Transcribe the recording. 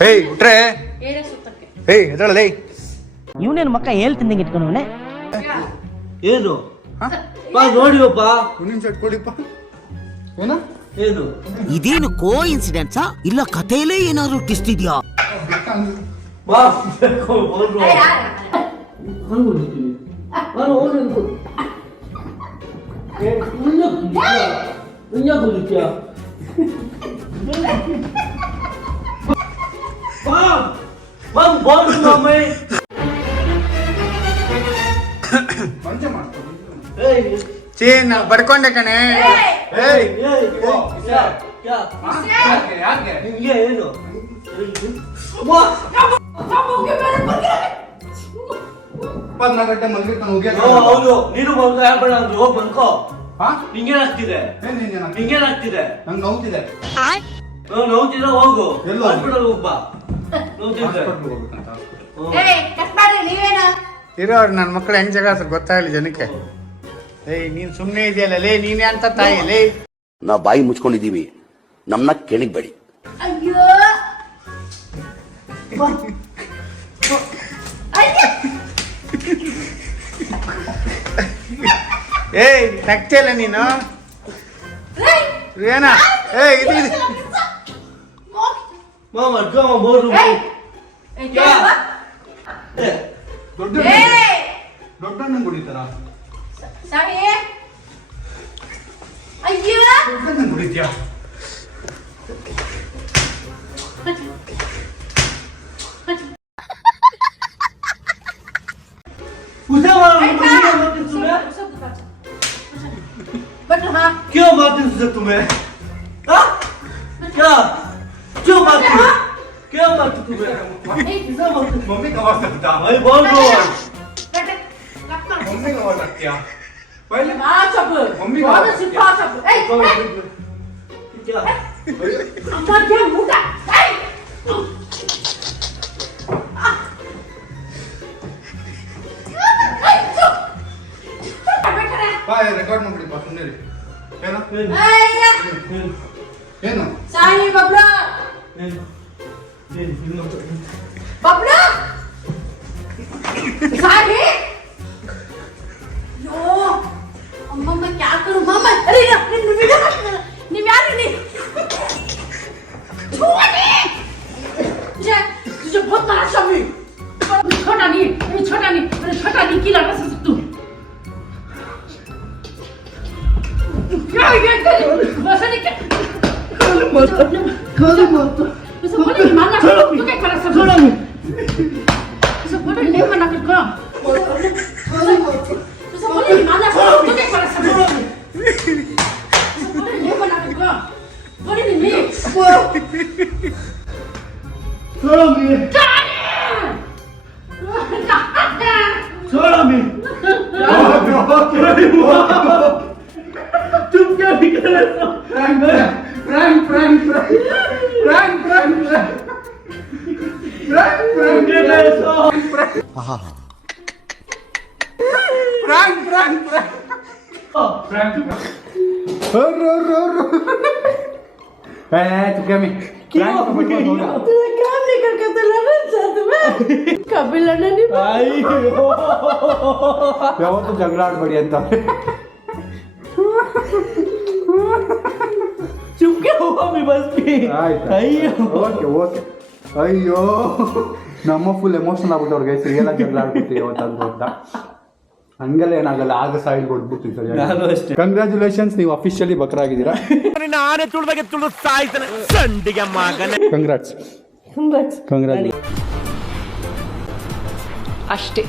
ಹೇಯ್ ಉಟ್ರೆ ಹೇಯ್ ಎದಳಲೇ ಇವನೇನು ಮಕ್ಕ ಹೇಳ್ತಿದ್ದಂಗೆ ಇಟ್ಕೊಂಡವನೆ ಏನು ಬಾ ನೋಡಿವಪ್ಪ ಹುಣ್ಣಿನ ಶರ್ಟ್ ಕೊಡಿಪ್ಪ ಏನ ಏನು ಇದೇನು ಕೋ ಇನ್ಸಿಡೆಂಟ್ಸಾ ಇಲ್ಲ ಕಥೆಯಲ್ಲೇ ಏನಾದ್ರು ಟ್ವಿಸ್ಟ್ ಇದೆಯಾ? ಬಾ ಚೇನ್ ಬಡ್ಕೊಂಡೆ ಕಣೆ. ನಿಮ್ಗೆ ಏನು ಗಂಟೆ ಮಲ್ಗಿರ್ತಾನೆ ಹೌದು ನೀನು ಬಂದು ಹೇಳ್ಬೇಡ ಅಂದ್ರೆ ಹೋಗಿ ಬಂದ್ಕೋ. ನಿಂಗೇನಾಗ್ತಿದೆ ನಿಂಗೇನಾಗ್ತಿದೆ ನಂಗೆ ನೋವ್ತಿದೆ ನೋವ್ತಿದ್ರೆ ಹೋಗು ಎಲ್ಲಿ ಹಾಸ್ಪಿಟಲ್ ಹೋಗ್ಬಾ ನೋವ್ತಿದ್ರೆ ಇರೋರು ನನ್ನ ಮಕ್ಕಳು ಹೆಂಗ್ ಜಗ ಗೊತ್ತಾಗಲಿ ಜನಕ್ಕೆ. ಏಯ್ ನೀನ್ ಸುಮ್ನೆ ಇದೆಯಲ್ಲ ಲೇ, ನೀನೇ ಅಂತ ತಾಯಿ ಲೇ. ನಾವು ಬಾಯಿ ಮುಚ್ಕೊಂಡಿದೀವಿ, ನಮ್ನ ಕೆಣಕ್ಬೇಡಿ. ಅಯ್ಯೋ ಏಯ್ ನಗ್ತಿಯಲ್ಲ ನೀನು ಏನ? ಏಯ್ ಇದು ಮಾಮ ಅಡ್ಕಮ್ಮ ಬೋರ್ಡು ದೊಡ್ಡ ಕುಡಿತಾರ ಅಯ್ಯೋ ದೊಡ್ಡ ಕುಡಿತ್ಯಾ? क्यों मारती तुझे तुम्हें? क्या क्यों मारती क्या मारती तुम्हें? मम्मी का आवाज लगता भाई बोल दो मम्मी का आवाज लगता पहले मम्मी क्या ರೆಕಾರ್ಡ್ ಮಾಡ್ಬಿಡಿಪ್ಪ ಸುಮ್ಮನೆ ಏನೋ ಏನು ಸಾಯಿ ಬಬ್ಲಾ बबलू साही यो अम्मा मैं क्या करूं मामा अरे नहीं यार नहीं तुझे बहुत बड़ा शमी छोटा नहीं की लगा सकता तू ये बस नहीं मत Bisa boleh di mana? Tu kayak pada sebelum. Bisa boleh di mana kita? Bisa boleh di mana? Tu kayak pada sebelum. Bisa boleh di mana kita? Boleh di ni. Tolong ni. Tolong ni. Cuma dia bikin Frank ಯಾವತ್ತು ಜಗಳ ಆಡ್ಬೇಡಿ ಅಂತ चुपके हुआ मैं बस भी okay ಅಯ್ಯೋ ನಮ್ಮ ಫುಲ್ ಎಮೋಷನಲ್ ಆಗ್ಬಿಟ್ಟವ್ರು ಗೈಸ್, ರಿಯಲ್ ಆಗಿ ಜಗಳ ಆಡ್ಬಿಡ್ತೀವಿ ಅವತ್ತಂದು ಅಂತ. ಹಂಗೆಲ್ಲ ಏನಾಗಲ್ಲ, ಆಗ ಸೈಡ್ ಕೊಟ್ಬಿಡ್ತೀವಿ ಸರಿ. ಕಂಗ್ರ್ಯಾಚುಲೇಷನ್ಸ್, ನೀವು ಅಫಿಷಿಯಲಿ ಬಕ್ರಾಗಿದ್ದೀರಾ. ಕಂಗ್ರಾಟ್ಸ್ ಅಷ್ಟೇ.